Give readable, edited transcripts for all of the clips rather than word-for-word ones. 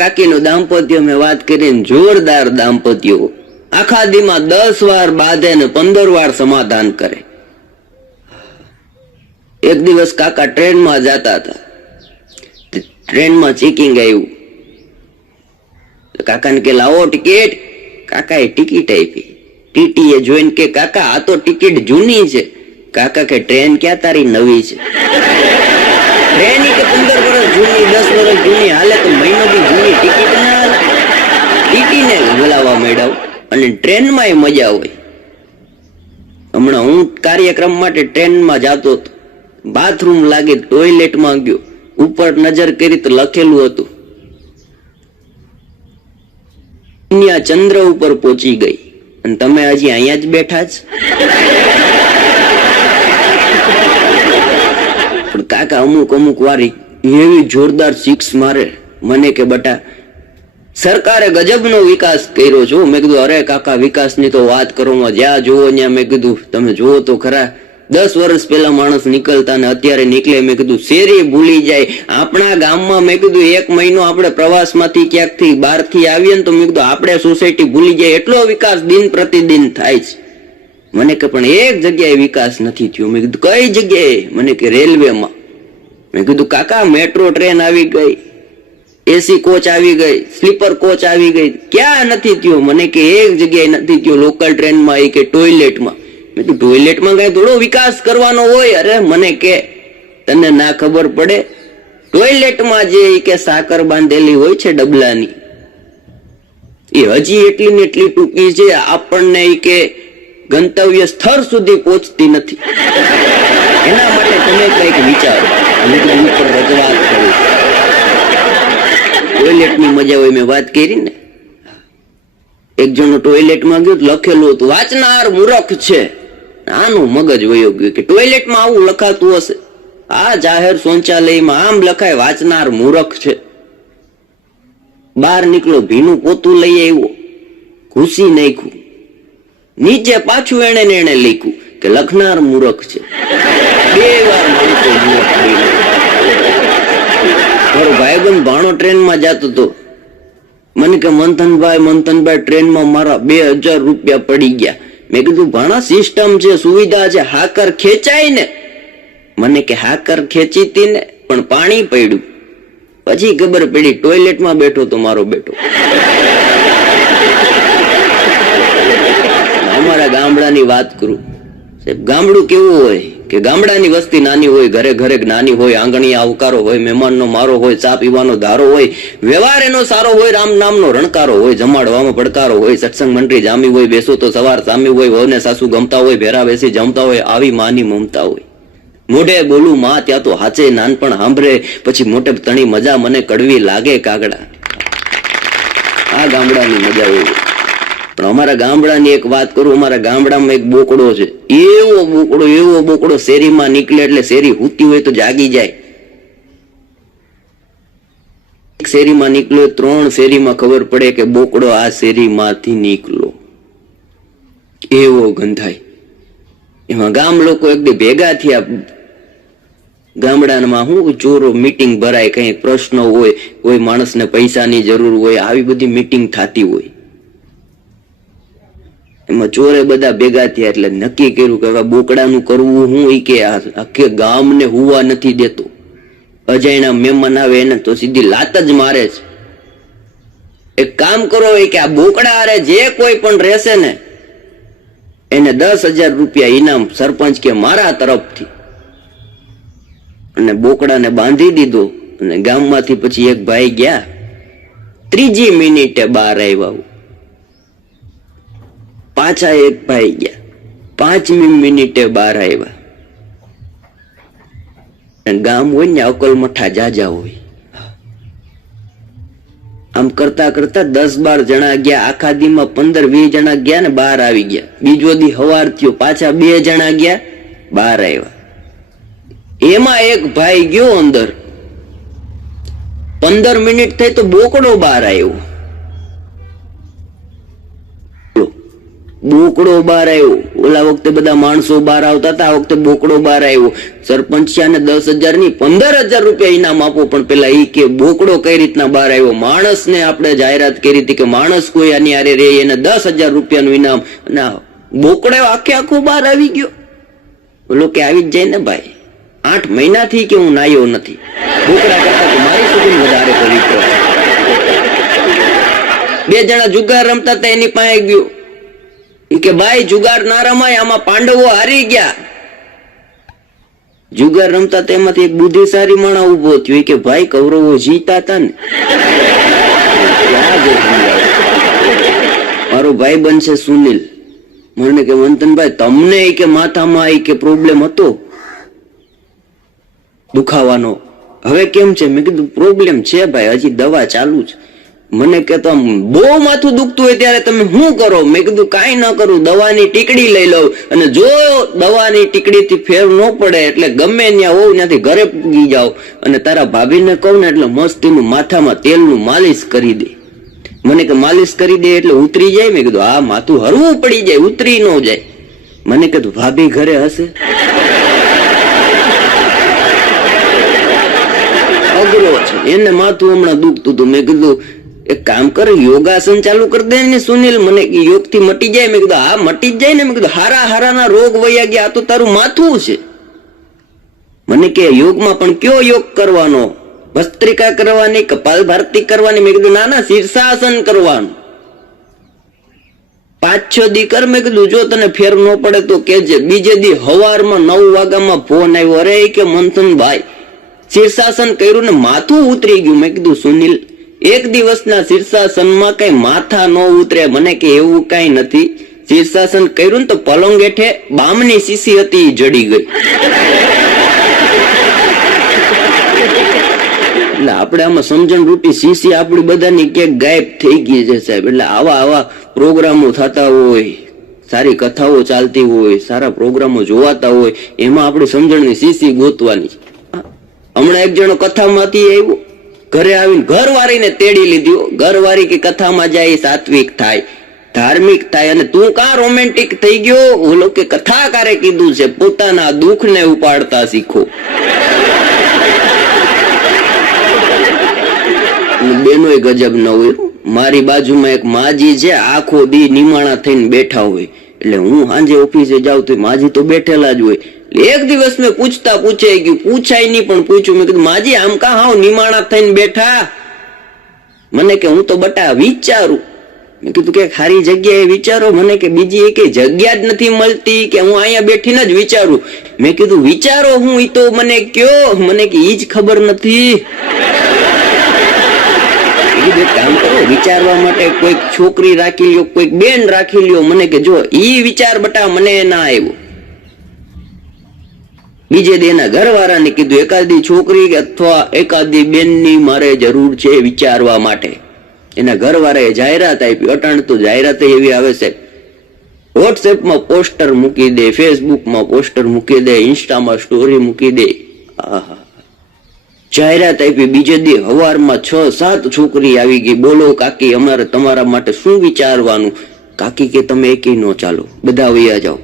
કાકીનું દાંપત્ય મેં વાત કરીને જોરદાર દાંપત્યો આખા દીમાં 10 વાર બાંધે ને 15 વાર સમાધાન કરે. એક દિવસ કાકા ટ્રેનમાં જતા હતા, ટ્રેનમાં ચેકિંગ આવ્યું. કાકાને કે લાવો ટિકિટ. કાકાએ ટિકિટ આપી. ટીટીએ જોઈને કે કાકા આ તો ટિકિટ જૂની છે. કાકા કે ટ્રેન ક્યાં તારી નવી છે? ટ્રેન કે 15 વર્ષ જૂની 10 વર્ષ જૂની હાલે તો મહિનો બી જૂની ટિકિટ ના હાલે. ટીટીને બોલાવવા માંડ્યા અને ટ્રેનમાં મજા હોય. હમણાં હું કાર્યક્રમ માટે ટ્રેનમાં જતો હતો, બાથરૂમ લાગે ટોયલેટમાં ગયો, ઉપર નજર કરી તો લખેલું હતું દુનિયા ચંદ્ર ઉપર પહોંચી ગઈ અને તમે હજી અહીંયા જ બેઠા જ. પણ કાકા અમુક વારી એવી જોરદાર સિક્સ મારે મને કે બટા સરકારે ગજબનો વિકાસ કર્યો છો. મેં કીધું અરે કાકા વિકાસની તો વાત કરો, જ્યાં જોવો ત્યાં. મેં કીધું તમે જોવો તો ખરા, 10 વર્ષ પહેલા માણસ નીકળતા ને અત્યારે નીકળે. મેં કીધું શેરી ભૂલી જાય. આપણા ગામમાં મેં કીધું 1 મહિનો આપણે પ્રવાસમાંથી ક્યાંકથી બહારથી આવીએ ને તો મેં કીધું આપણે સોસાયટી ભૂલી જાય, એટલો વિકાસ દિન પ્રતિદિન થાય છે. મને કે પણ એક જગ્યાએ વિકાસ નથી થયો. મેં કીધું કઈ જગ્યાએ? મને કે રેલવેમાં. મેં કીધું કાકા મેટ્રો ટ્રેન આવી ગઈ, એસી કોચ આવી ગઈ, સ્લીપર કોચ આવી ગઈ, ક્યાં નથી થયો? મને કે એક જગ્યાએ નથી થયો, લોકલ ટ્રેનમાં કે ટોયલેટમાં. મેં કીધું ટોયલેટમાં કઈ થોડો વિકાસ કરવાનો હોય? અરે મને કે તને ના ખબર પડે, ટોયલેટમાં જે કે સાકર બાંધેલી હોય છે ડબલાની, એ હજી એટલી ને એટલી ટૂંકી છે, આપણને કે ગંતવ્ય સ્થળ સુધી પહોંચતી નથી. એના માટે તમે કઈક વિચારો. ઉપર રજૂઆત કરી. ટોયલેટની મજા હોય મેં વાત કરી ને. એક જણો ટોયલેટમાં ગયો, લખેલું હતું વાંચનાર મૂર્ખ છે. આનું મગજ વયો ગયું કે ટોયલેટમાં આવું લખાતું હશે, આ જાહેર શૌચાલયમાં આમ લખાય વાંચનાર મૂર્ખ છે. બહાર નીકળો, ભીનું પોતું લઈ આવ્યો, ઘૂસી નાખ્યું, નીચે પાછું એને લખ્યું કે લખનાર મૂર્ખ છે. 2 વાર માણસો મારો ભાઈબંધ ભાણો ટ્રેનમાં જતો હતો. મને કે મંથનભાઈ ટ્રેનમાં મારા 2000 રૂપિયા પડી ગયા. મેં કીધું ભાણા સિસ્ટમ છે, સુવિધા છે, હાકર ખેંચાય ને? મને કે હાકર ખેંચીતી ને પણ પાણી પડ્યું. પછી ખબર પડી ટોયલેટમાં બેઠો તો મારો બેટો. અમારા ગામડાની વાત કરું, ગામડું કેવું હોય કે ગામડાની વસ્તી નાની હોય, ઘરે ઘરે જ્ઞાની હોય, આંગણીયા આવકારો હોય, મહેમાનનો મારો હોય, ચા પીવાનો ધારો હોય, વ્યવહાર એનો સારો હોય, રામ નામનો રણકારો હોય, જમાડવામાં પડકારો હોય, સત્સંગ મંડળી જામી હોય, બેસો તો સવાર સામી હોય, વહુને સાસુ ગમતા હોય, ભેરા બેસી જમતા હોય, આવી માની મમતા હોય. મોઢે બોલું માં ત્યાં તો હાચે નાનપણ સાંભળે, પછી મોટે તણી મજા મને કડવી લાગે કાગડા. આ ગામડાની મજા હોય. પણ અમારા ગામડાની એક વાત કરું, અમારા ગામડામાં એક બોકડો છે, એવો બોકડો શેરીમાં નીકળે એટલે શેરી હુતી હોય તો જાગી જાય. એક શેરીમાં નીકળ્યો, 3 શેરીમાં ખબર પડે કે બોકડો આ શેરીમાંથી નીકળો. એવો ગંધાય. એમાં ગામ લોકો એક ભેગા થયા. ગામડામાં હું ચોરો મીટિંગ ભરાય, કઈ પ્રશ્ન હોય, કોઈ માણસને પૈસાની જરૂર હોય, આવી બધી મીટિંગ થતી હોય. એમાં ચોરે બધા ભેગા થયા એટલે નક્કી કર્યું કે હવે બોકડાનું કરવું હું, કે આખે ગામને હુવા નથી દેતો. અજાણ્યા મહેમાન આવે એને તો સીધી લાત જ મારે છે. એક કામ કરો કે આ બોકડા હારે જે કોઈ પણ રહેશે ને એને 10,000 રૂપિયા ઇનામ સરપંચ કે મારા તરફથી. અને બોકડાને બાંધી દીધો અને ગામમાંથી પછી એક ભાઈ ગયા, 3જી મિનિટે બહાર આવ્યા. પાછા એક ભાઈ ગયા, 5મી મિનિટે બહાર આવ્યા. ગામ હોય ને અકલમઠા જાજા હોય. આમ કરતા કરતા 10-12 જણા ગયા. આખા દીમાં 15-20 જણા ગયા ને બહાર આવી ગયા. બીજો દી હવાર થયો, પાછા 2 જણા ગયા, બહાર આવ્યા. એમાં એક ભાઈ ગયો અંદર, 15 મિનિટ થઈ તો બોકડો બહાર આવ્યો. બોકડો બહાર આવ્યો. ઓલા વખતે બધા માણસો બહાર આવતા હતા, આ વખતે બોકડો બહાર આવ્યો. સરપંચ છે ને 10,000 ની 15,000 રૂપિયા ઇનામ આપો, પણ પેલા ઈ કે બોકડો કઈ રીતના બહાર આવ્યો. માણસ ને આપણે જાહેરાત કરી હતી કે માણસ કોઈ આની આરે રે એને 10,000 રૂપિયાનું ઇનામ, અને બોકડો આખે આખો બહાર આવી ગયો. બોલો કે આવી જ જાય ને ભાઈ. 8 મહિનાથી કે હું નાયો નથી. બોકડા કરતા તો મારી સુધી વધારે પવિત્ર. 2 જણા જુગાર રમતા હતા, એની પાસે ગયો કે ભાઈ જુગાર ના રમાય, આમાં પાંડવો હારી ગયા. જુગાર રમતા તેમાંથી એક બુદ્ધિશાળી માણસ ઉભો થયો કે ભાઈ કૌરવો જીતા હતા ને. મારો ભાઈ બનશે સુનિલ, મને કે મંથનભાઈ તમને કે માથામાં કે પ્રોબ્લેમ હતો દુખાવાનો, હવે કેમ છે? મેં કીધું પ્રોબ્લેમ છે ભાઈ, હજી દવા ચાલુ છે. મને કે તો બહુ માથું દુખતું હોય ત્યારે તમે શું કરો? મેં કીધું કાંઈ ન કરું, દવાની ટીકડી લઈ લઉં, અને જો દવાની ટીકડીથી ફેર ન પડે એટલે ગમે ત્યાં હોવ ત્યાંથી ઘરે પૂગી જાવ, અને તારા ભાભીને કહું ને એટલે મસ્તીનું માથામાં તેલનું માલિશ કરી દે. મને કે માલિશ કરી દે એટલે ઉતરી જાય? મેં કીધું હા, માથું હરવું પડી જાય, ઉતરી ન જાય. મને કીધું ભાભી ઘરે હશે? અઘરો છે, એને માથું હમણાં દુખતું હતું. મેં કીધું એક કામ કર, યોગાસન ચાલુ કરી દે ને સુનિલ, મને યોગ થી મટી જાય. મેં કીધું હા મટી જ જાય ને. મેં કીધું હારા હારાના રોગ વયા ગયા, આ તો તારું માથું છે. મને કે યોગમાં પણ કયો યોગ કરવાનો? ભસ્ત્રિકા કરવાની, કપાલ ભારતી કરવાની? મેં કીધું ના ના, શીર્ષાસન કરવાનું. 5-6 દી કર. મેં કીધું જો તને ફેર ન પડે તો કેજે. બીજે દી હવારમાં 9 વાગ્યામાં ફોન આવ્યો, અરે કે મંથનભાઈ શીર્ષાસન કર્યું ને માથું ઉતરી ગયું. મેં કીધું સુનિલ, એક દિવસના શીર્ષાસનમાં કઈ માથા ન ઉતરે. મને કે એવું કઈ નથી, શીર્ષાસન કર્યું ને તો પલંગ હેઠે બામની શીશી હતી જડી ગઈ. એટલે આપણે આમાં સમજણ રૂપી શીશી આપણી બધાની ક્યાંક ગાયબ થઈ ગઈ છે સાહેબ. એટલે આવા પ્રોગ્રામો થતા હોય, સારી કથાઓ ચાલતી હોય, સારા પ્રોગ્રામો જોવાતા હોય, એમાં આપણી સમજણની શીશી ગોતવાની. હમણાં એક જણો કથામાંથી આવ્યો, ઘરે આવીને ઘરવાળીને તેડી લીધી. ઘરવાળી કે કથામાં જાય સાત્વિક થાય, ધાર્મિક થાય, અને તું કાં રોમેન્ટિક થઈ ગયો? ઓલો કે કથાકારે કીધું છે પોતાના દુઃખને ઉપાડતા શીખો. બેનો ગજબ ન હોય. મારી બાજુમાં એક માજી છે, આખો દી નિમાણા થઈને બેઠા હોય. એટલે હું સાંજે ઓફિસે જાઉં તો માજી તો બેઠેલા જ હોય. એક દિવસ મેં પૂછતા પૂછાઈ ગયું, પૂછાય નહીં પણ પૂછ્યું. મેં કીધું માજી આમ કા હાવ નિમાણા થઈને બેઠા? મને કે હું તો બટા વિચારું. મેં કીધું કે સારી જગ્યાએ વિચારો. મને કે બીજી એક જગ્યા જ નથી મળતી, કે હું અહીંયા બેઠીને જ વિચારું. મેં કીધું વિચારો હું, ઈ તો મને કયો. મને કે ઈ જ ખબર નથી. કામ કરો, વિચારવા માટે કોઈક છોકરી રાખી લ્યો, કોઈક બેન રાખી લ્યો. મને કે જો ઈ વિચાર બટા મને ના આવ્યો. બીજે દી એના ઘરવાળાને કીધું એકાદી છોકરી અથવા એકાદી બેનની મારે જરૂર છે વિચારવા માટે. એના ઘરવાળાએ જાહેરાત આપી. અટાણ તો જાહેરાત એવી આવે છે, વોટ્સએપમાં પોસ્ટર મૂકી દે, ફેસબુકમાં પોસ્ટર મૂકી દે, ઇન્સ્ટામાં સ્ટોરી મૂકી દે. આહા, જાહેરાત આપી. બીજે દી હવારમાં 6-7 છોકરી આવી ગઈ. બોલો કાકી અમારે તમારા માટે શું વિચારવાનું? કાકી કે તમે એકેય નો ચાલો, બધા વયા જાઓ.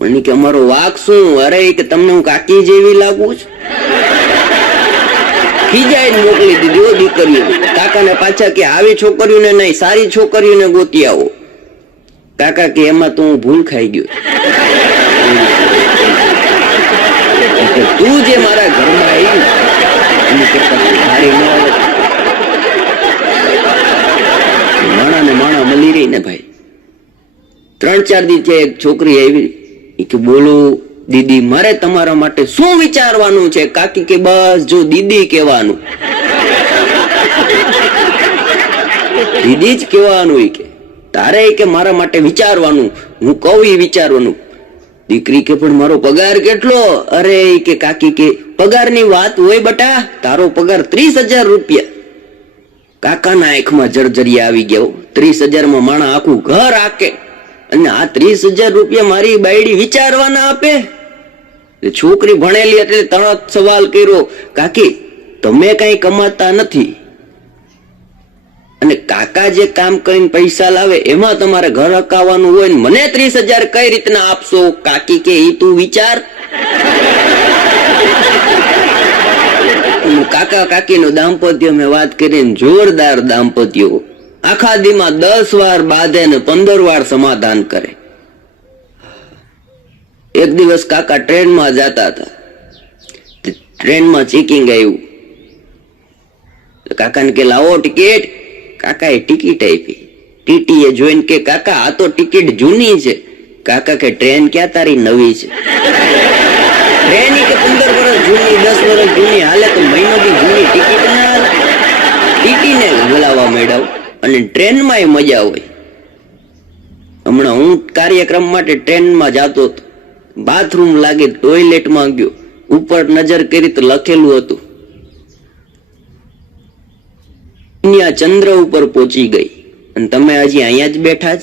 મને કે અમારો વાક શું? અરે કે તમને હું કાકી જેવી લાગુ છું? ખીજાઈને મોકલી દીધી હો દીકરીઓ. કાકાને પાછા કે આવી છોકરીઓને નહીં, સારી છોકરીઓને ગોતી આવો. કાકા કે એમાં તો હું ભૂલ ખાઈ ગયો. તું જે મારા ઘરમાં આવી એની કરતા સારી ન આવે. માણા ને માણા મળી રહી ને ભાઈ. 3-4 દી છે, એક છોકરી આવી કે બોલો દીદી મારે તમારા માટે શું વિચારવાનું છે? કાકી કે બસ જો દીદી કહેવાનું, દીદી જ કહેવાનું. કે તારે કે મારા માટે વિચારવાનું, હું કહું એ વિચારવાનું. દીકરી કે પણ મારો પગાર કેટલો? અરે કે કાકી કે પગારની વાત હોય બટા, તારો પગાર 30,000 રૂપિયા. કાકાના આંખમાં જર્જરિયા આવી ગયા. 30,000 માં માણા આખું ઘર આકે, અને આ 30,000 રૂપિયા મારી બાયડી વિચારવાના આપે? છોકરી ભણેલી એટલે તરત સવાલ કર્યો, કાકી તમે કઈ કમાતા નથી, અને કાકા જે કામ કરીને પૈસા લાવે એમાં તમારે ઘર હકાવવાનું હોય ને મને 30,000 કઈ રીતના આપશો? કાકી કે ઈ તું વિચાર. કાકા કાકીનું દાંપત્ય મેં વાત કરીને જોરદાર દાંપત્યો. આખા દીમાં 10 વાર બાંધે ને 15 વાર સમાધાન કરે. એક દિવસ કાકા ટ્રેનમાં જતા હતા. ટ્રેનમાં ચેકિંગ આવ્યું. કાકાને કે લાવો ટિકિટ. કાકાએ ટિકિટ આપી. ટીટીએ જોઈને કે કાકા આ તો ટિકિટ જૂની છે. કાકા કે ટ્રેન ક્યાં તારી નવી છે? ટ્રેન કે 15 વર્ષ જૂની 10 વર્ષ જૂની હાલે તો મહિનો બી જૂની ટિકિટ ના હાલે. ટીટીને બોલાવવા મેળવ અને ટ્રેનમાં મજા હોય. હમણાં હું કાર્યક્રમ માટે ટ્રેનમાં જતો હતો. બાથરૂમ લાગે ટોયલેટમાં ગયો. ઉપર નજર કરી તો લખેલું હતું દુનિયા ચંદ્ર ઉપર પહોંચી ગઈ અને તમે હજી અહીંયા જ બેઠા જ.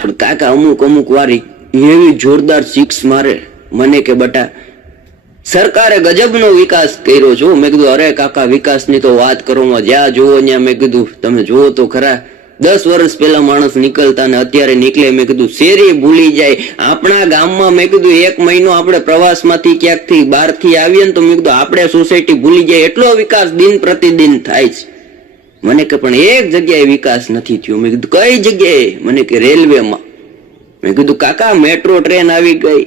પણ કાકા અમુક વાર એવી જોરદાર સિક્સ મારે મને કે બટા સરકારે ગજબનો વિકાસ કર્યો છો. મેં કીધું અરે કાકા વિકાસની તો વાત કરવામાં જ્યાં જોવો ત્યાં. મેં કીધું તમે જોવો તો ખરા 10 વર્ષ પહેલા માણસ નીકળતા ને અત્યારે નીકળે. મેં કીધું શેરી ભૂલી જાય. આપણા ગામમાં મેં કીધું 1 મહિનો આપણે પ્રવાસમાંથી ક્યાંકથી બહારથી આવીએ ને તો મેં કીધું આપણે સોસાયટી ભૂલી જાય. એટલો વિકાસ દિન પ્રતિદિન થાય છે. મને કે પણ એક જગ્યાએ વિકાસ નથી થયો. મેં કીધું કઈ જગ્યાએ? મને કે રેલવેમાં. મેં કીધું કાકા મેટ્રો ટ્રેન આવી ગઈ,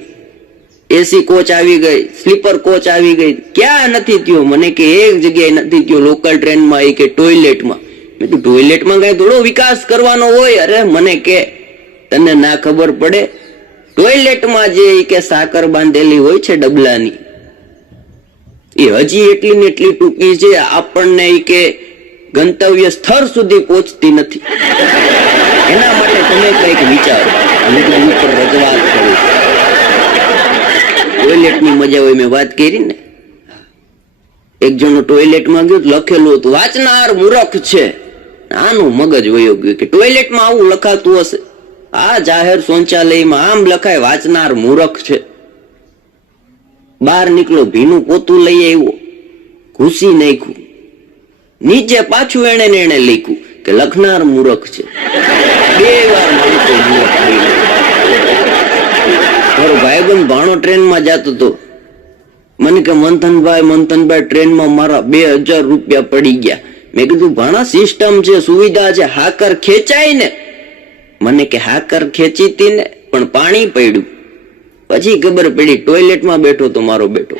એસી કોચ આવી ગઈ, સ્લીપર કોચ આવી ગઈ, ક્યાં નથી થયો? મને કે એક જગ્યાએ નથી થયો. લોકલ ટ્રેનમાં કે ટોયલેટમાં. મેં કીધું ટોયલેટમાં કઈ થોડો વિકાસ કરવાનો હોય? અરે મને કે તને ના ખબર પડે. ટોયલેટમાં જે કે સાકર બાંધેલી હોય છે ડબલાની એ હજી એટલી ને એટલી ટૂંકી છે. આપણને કે ગંતવ્ય સ્થળ સુધી પહોંચતી નથી. એના માટે તમે કઈક વિચારો. અને ઉપર રજૂઆત કરું. ટોયલેટની મજા હોય મેં વાત કરી ને. એક જણો ટોયલેટમાં ગયો લખેલું હતું વાંચનાર મૂર્ખ છે. આનું મગજ વયો ગયું કે ટોયલેટમાં આવું લખાતું હશે. આ જાહેર શૌચાલયમાં આમ લખાય વાંચનાર મૂર્ખ છે. બહાર નીકળો ભીનું પોતું લઈ આવ્યો, ઘૂસી નાખ્યું. નીચે પાછું એને લખ્યું કે લખનાર મૂર્ખ છે. 2 વાર માણસો મૂર્ખ થઈ ગયા. મારો ભાઈબંધ ભાણો ટ્રેનમાં જતો હતો. મને કે મંથનભાઈ ટ્રેનમાં મારા 2000 રૂપિયા પડી ગયા. મેં કીધું ભાણા સિસ્ટમ છે, સુવિધા છે, હાકર ખેંચાય ને? મને કે હાકર ખેંચી હતી ને પણ પાણી પડ્યું. પછી ખબર પડી ટોયલેટમાં બેઠો તો મારો બેટો.